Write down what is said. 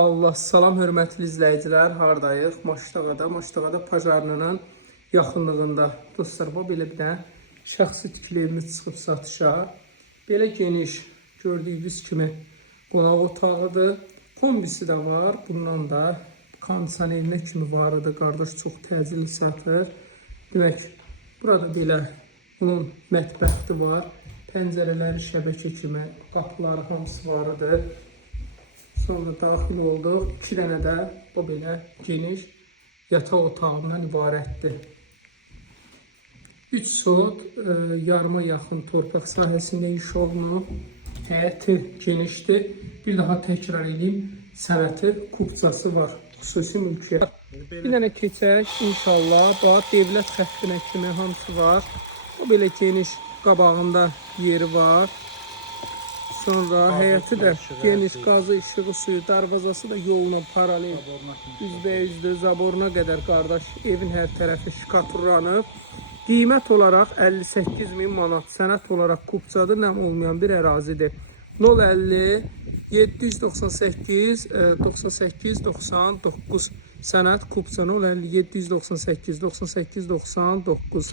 Allah salam hörmətli izləyicilər, hardayıq? Maştağada pajarının yaxınlığında. Dostlar, bu belə bir də şəxsi tikili evimiz çıxıb satışa. Belə geniş, gördüyünüz kimi qonaq otağıdır. Kombisi də var. Bundan da kondisionerine kimi var idi. Qardaş çox təcili satır. Demək, burada belə bunun mətbəxti var. Pəncərələri şəbəkə kimi, qapıları hamısı var idi. Sonra daxil olduq. 2 dənə də bu belə geniş yataq otağından ibarətdir. 3 sot yarıma yaxın torpaq sahəsində iş olunub. Həyəti genişdir. Bir daha təkrar edeyim. Sənəti kupçası var. Xüsusi mülkiyyət. Bir dənə keçək inşallah. Bax, devlət xəttinə kimi hamısı var. O belə geniş qabağında yeri var. Sonra həyəti də geniş, qazı, işığı, suyu, darvazası da yoluna paralel. Üzbəyüzdür, zaboruna qədər qardaş evin hər tərəfi şikaturlanıb. Qiymət olaraq 58.000 manat, sənət olaraq kupçadır, nəm olmayan bir ərazidir. 050 798 98 99 sənət kupça 050 798 98 99.